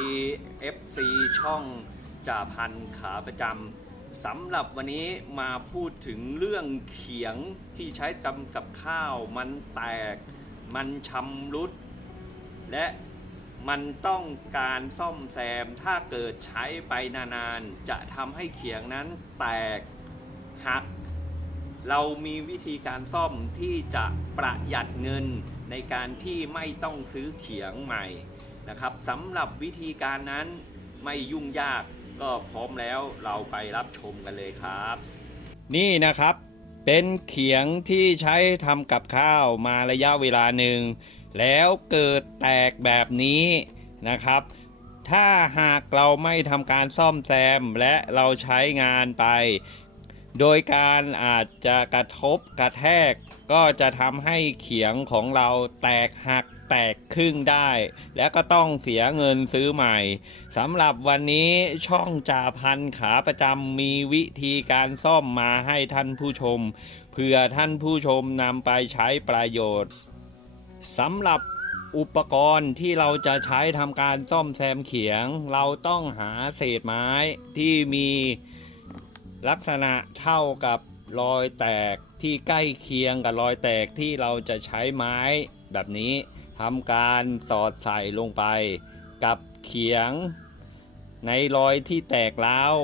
ดี FC ช่องจ่าพันขาประจำสำหรับวันนี้มาพูดถึงเรื่องเขียงที่ใช้กำกับข้าว มันแตก มันชำรุด และมันต้องการซ่อมแซมถ้าเกิดใช้ไปนานๆ จะทำให้เขียงนั้นแตกหัก เรามีวิธีการซ่อมที่จะประหยัดเงินในการที่ไม่ต้องซื้อเขียงใหม่ นะครับสำหรับวิธีการนั้นไม่ยุ่งยากก็พร้อมแล้วเราไปรับชมกันเลยครับ นี่นะครับเป็นเขียงที่ใช้ทำกับข้าวมาระยะเวลาหนึ่ง แล้วเกิดแตกแบบนี้นะครับ ถ้าหากเราไม่ทำการซ่อมแซมและเราใช้งานไป โดยการอาจจะกระทบกระแทก ก็จะทำให้เขียงของเราแตกหัก แตกครึ่งได้ และก็ต้องเสียเงินซื้อใหม่สำหรับวันนี้ช่องจ่าพันขาประจำมีวิธีการซ่อมมาให้ท่านผู้ชมเพื่อท่านผู้ชมนำไปใช้ประโยชน์สำหรับอุปกรณ์ที่เราจะใช้ทำการซ่อมแซมเขียง เราต้องหาเศษไม้ที่มีลักษณะเท่ากับรอยแตกที่ใกล้เคียงกับรอยแตกที่เราจะใช้ไม้แบบนี้ ทำการสอดใส่ลงไปกับเขียง ในรอยที่แตกร้าว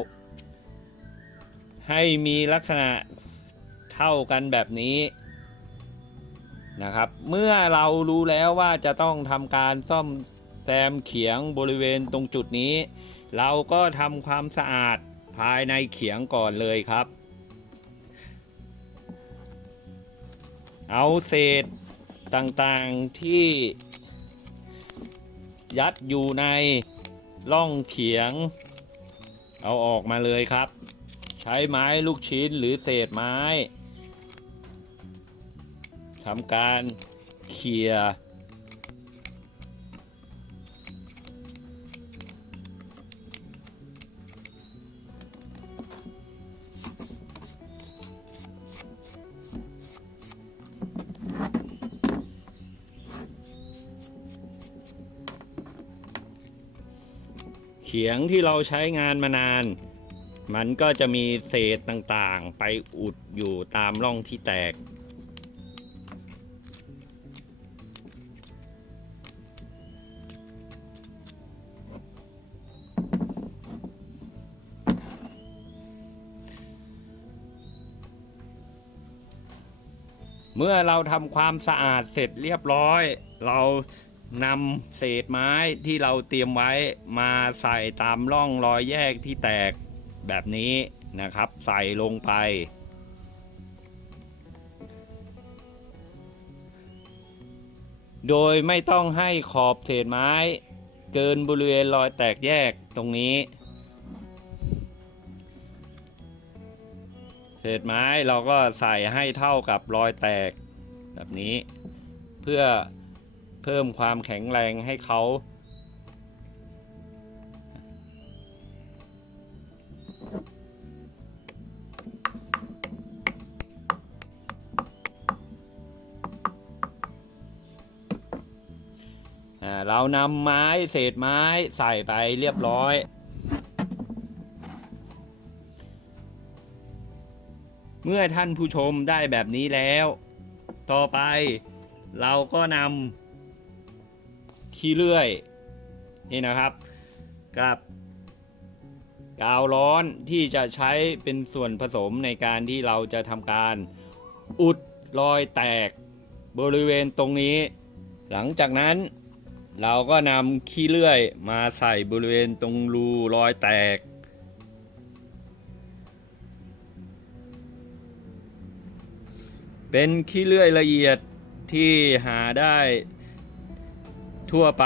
ให้มีลักษณะเท่ากันแบบนี้นะครับ เมื่อเรารู้แล้วว่าจะต้องทำการซ่อมแซมเขียงบริเวณตรงจุดนี้ เราก็ทำความสะอาดภายในเขียงก่อนเลยครับ เอาเศษ ต่างๆที่ยัดอยู่ในร่องเขียง เอาออกมาเลยครับ ใช้ไม้ลูกชิ้นหรือเศษไม้ทำการเขี่ย เขียงที่เราใช้งานมานาน มันก็จะมีเศษต่างๆ ไปอุดอยู่ตามร่องที่แตก เมื่อเราทำความสะอาดเสร็จเรียบร้อย เรา นำเศษไม้ที่เราเตรียมไว้มาใส่ตามร่องรอยแยกที่แตกแบบนี้นะครับ ใส่ลงไป โดยไม่ต้องให้ขอบเศษไม้ เกินบริเวณรอยแตกแยกตรงนี้ เศษไม้เราก็ใส่ให้เท่ากับรอยแตกแบบนี้ เพื่อ เพิ่มความแข็งแรงให้เขาเรานำไม้เศษไม้ใส่ไปเรียบร้อย เมื่อท่านผู้ชมได้แบบนี้แล้ว ต่อไปเราก็นำ ขี้เลื่อยนี่นะครับกับกาวร้อนที่จะใช้เป็นส่วนผสมในการที่เราจะทำการอุดรอยแตกบริเวณตรงนี้ หลังจากนั้นเราก็นำขี้เลื่อยมาใส่บริเวณตรงรูรอยแตก เป็นขี้เลื่อยละเอียดที่หาได้ ทั่วไป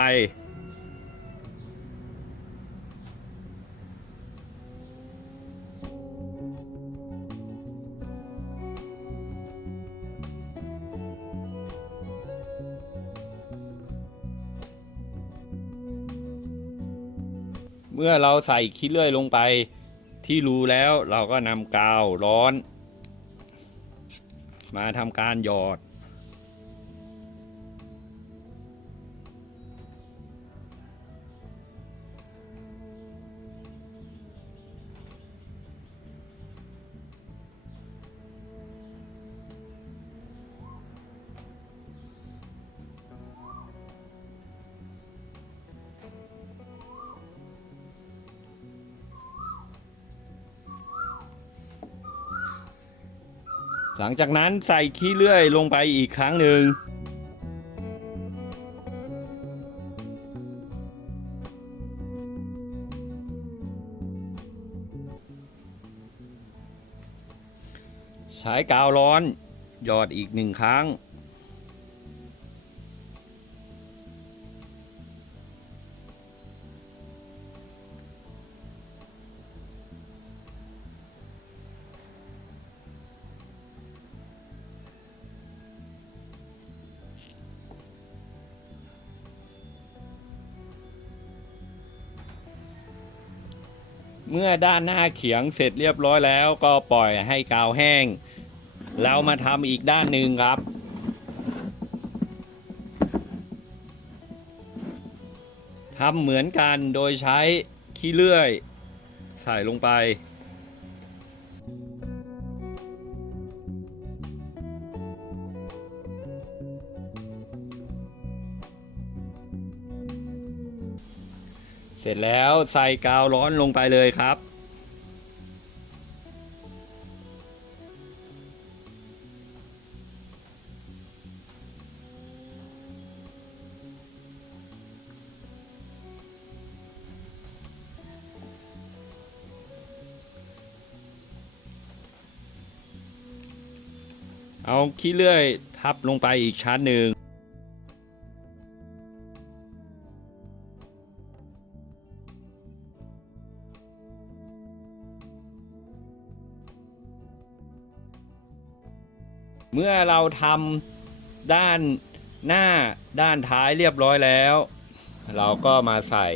เมื่อเราใส่ขี้เลื่อยลงไปที่รูแล้วเราก็นำกาวร้อน มาทำการหยอด หลังจากนั้นใส่ขี้เลื่อยลงไปอีกครั้งหนึ่งใช้กาวร้อน หยอดอีกหนึ่งครั้ง เมื่อด้านหน้าเขียงเสร็จเรียบร้อยแล้วก็ปล่อยให้กาวแห้ง เรามาทำอีกด้านหนึ่งครับ ทำเหมือนกันโดยใช้ขี้เลื่อย ใส่ลงไป เสร็จแล้วใส่กาวร้อนลงไปเลยครับ เอาขี้เลื่อยทับลงไปอีกชั้นหนึ่ง เมื่อเราทำด้านหน้าด้านท้ายเรียบร้อยแล้ว เราก็มาใส่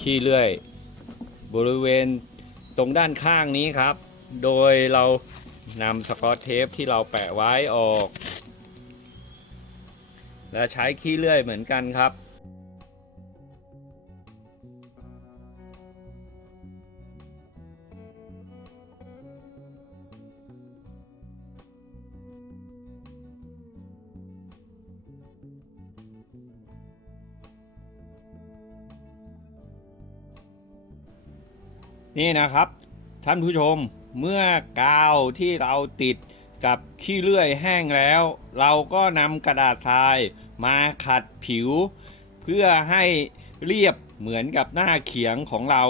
ขี้เลื่อย บริเวณตรงด้านข้างนี้ครับ โดยเรานำสกอตเทปที่เราแปะไว้ออก และใช้ขี้เลื่อยเหมือนกันครับ นี่นะครับท่านผู้ชมเมื่อกาวที่เราติดกับขี้เลื่อยแห้งแล้ว เราก็นำกระดาษทรายมาขัดผิว เพื่อให้เรียบเหมือนกับหน้าเขียงของเรา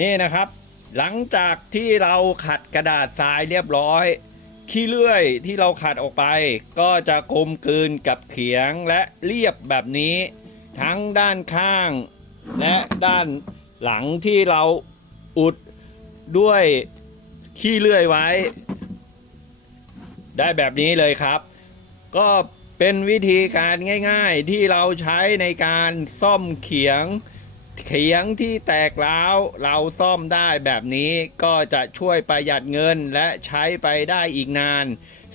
นี่นะครับ หลังจากที่เราขัดกระดาษทรายเรียบร้อยขี้เลื่อยที่เราขัดออกไป ก็จะกลมกลืนกับเขียงและเรียบแบบนี้ ทั้งด้านข้าง และด้านหลังที่เราอุดด้วยขี้เลื่อยไว้ ได้แบบนี้เลยครับ ก็เป็นวิธีการง่าย ๆที่เราใช้ในการซ่อมเขียง เขียงที่แตกร้าวเราซ่อมได้แบบนี้ก็จะช่วยประหยัดเงินและใช้ไปได้อีกนาน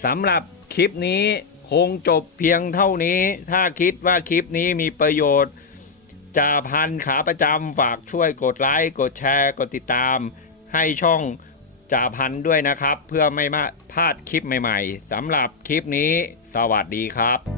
สำหรับคลิปนี้คงจบเพียงเท่านี้ ถ้าคิดว่าคลิปนี้มีประโยชน์จ่าพันขาประจำฝากช่วยกดไลค์กดแชร์กดติดตาม ให้ช่องจ่าพันด้วยนะครับ เพื่อไม่มาพลาดคลิปใหม่ ๆสำหรับคลิปนี้ สวัสดีครับ